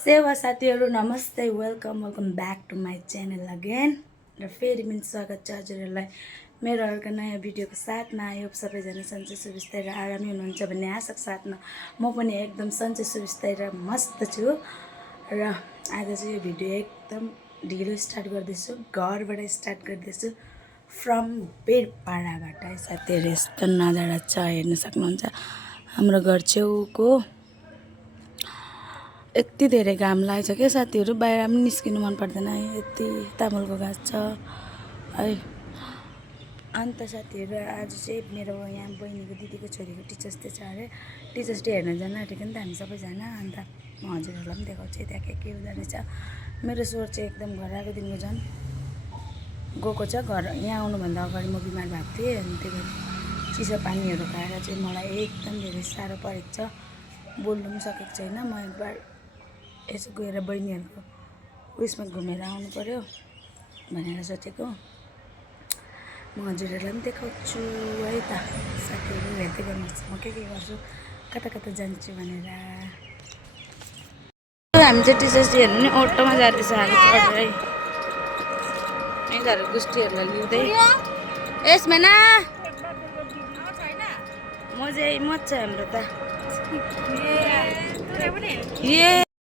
सेवा साथीहरू नमस्ते welcome back to my channel again र फेरि पनि स्वागत छ हजुरहरूलाई मेरो अर्को नयाँ भिडियोको साथमा। यो सबैजना सन्चै सुबिस्ता र आरामै हुनुहुन्छ भन्ने आशाको साथमा म पनि एकदम सन्चै सुबिस्ता र मस्त छु। र आज चाहिँ यो भिडियो एकदम ढिलो स्टार्ट गर्दैछु, घरबाट स्टार्ट गर्दैछु, फ्रम बेरपाडाबाट। साथीहरू यस्तो नजारा छ, हेर्न सक्नुहुन्छ हाम्रो घर छेउको। यति धेरै घाम लागेछ क्या साथीहरू, बाहिर पनि निस्किनु मन पर्दैन। यति तामुलको गाछ छ है। अन्त साथीहरू आज चाहिँ मेरो यहाँ बहिनीको दिदीको छोरीको टिचर्स डे छ अरे। टिचर्स डे हेर्न जान आँटेको नि त हामी सबैजना। अन्त म हजुरहरूलाई पनि देखाउँछु त्यहाँ के हुँदो रहेछ। मेरो स्वर चाहिँ एकदम घर आएको दिनको झन् गएको छ। घर यहाँ आउनुभन्दा अगाडि म बिमार भएको थिएँ, अनि त्यही भएर चिसो पानीहरू खाएर चाहिँ मलाई एकदम धेरै साह्रो परेको छ। बोल्नु पनि सकेको छैन। म एकबार यसो गएर बहिनीहरूको उयसमा घुमेर आउनु पऱ्यो भनेर सोचेको। म हजुरहरूलाई पनि देखाउँछु है त। साथीहरू हेर्दै गर्नुहोस् म के गर्छु, कता कता जान्छु भनेर। हामी चाहिँ टिचर्स डे हेर्नु नि अटोमा जाँदैछ हामी है। यिनीहरू गोष्ठीहरूलाई लिँदै यसमा न मजा छ हाम्रो त।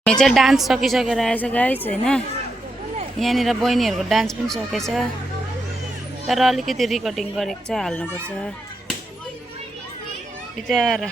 हामी चाहिँ डान्स सकिसकेर आएछ गाइस होइन। यहाँनिर बहिनीहरूको डान्स पनि सकेछ, तर अलिकति रेकर्डिङ गरेको छ, हाल्नुपर्छ बिचारा।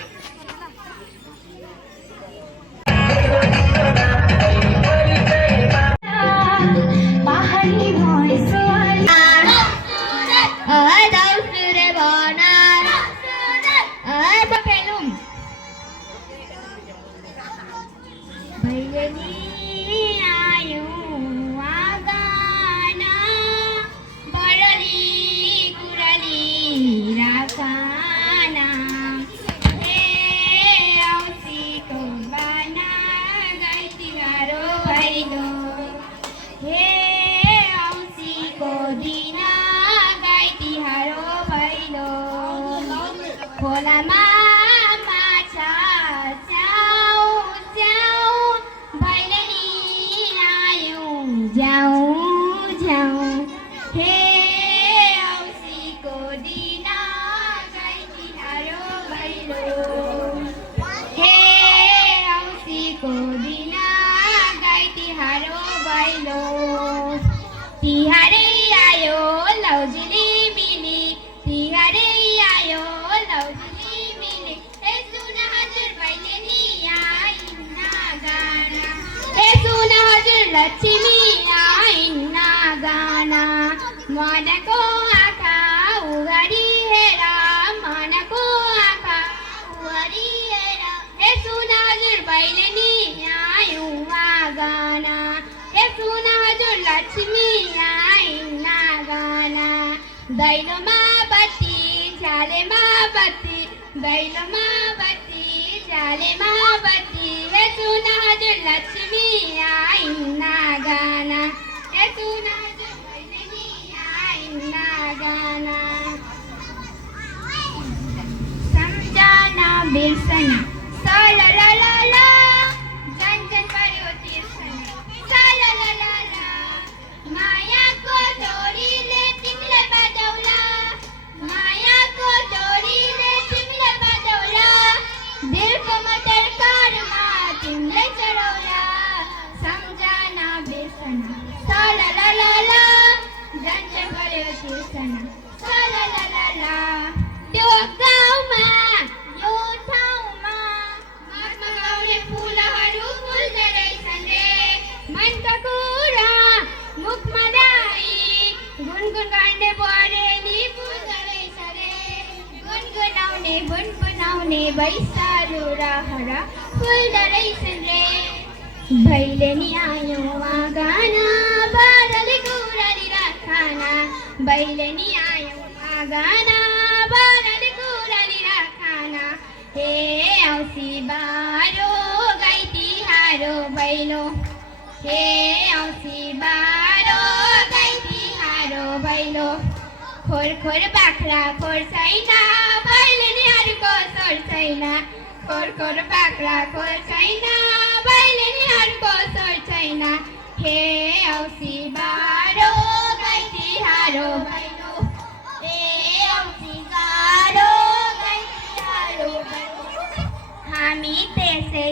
लक्ष्मी आइन्ना गाना मनको आँखा उघारी हेर, मनको आँखा उघारी हेर। हे सुन हजुर भैलेनी आयौँ गाना, हे सुन हजुर लक्ष्मी आइन्ना गाना। दैलोमा बत्ती झ्यालेमा बत्ती, दैलोमा बत्ती झ्यालेमा बत्ती। हे सुन हजुर लक्ष्मी आइन्ना गाना, हे सुन हजुर भैलेनी आइन्ना गाना। सम्झना बिर्सना सलललला, झन् झन् पर्यो तिर्सना सलललला। मायाको डोरीले तिमीलाई बजाउला, मायाको डोरीले तिमीलाई बजाउला। दिलको मोटर कारमा तिमीलाई चढाउला। सम्झना बिर्सना सलललला, झन् झन् पर्यो तिर्सना सलललला। त्यो गाउँमा यो ठाउँमा मगाउने फुलहरू फुल्दो रहेछन् रे। मनका कुरा मुखमा लाई गुनगुन गर्ने बरेली फुल्दो रहेछ रे। गुनगुनाउने गुनगुनाउने भैँसाहरू रहर फुल्दो रहेछन् रे। भैलेनी आयौँ गाना बारले गुराली राखाना, भैलेनी आयौँ गाना बारले गुराली राखाना। हे औँसी बारो गाई तिहारो भैलो, हे औँसी बारो गाई तिहारो भैलो। खोर खोर बाख्रा खोर छैन, भैलेनीहरूको स्वर छैन। खोर खोर बाख्रा खोर छैन, भैलेनीहरूको हे औसी बारो गैती हारो भैलो हे औसी गारो गैती हारो भैलो हामी त्यसै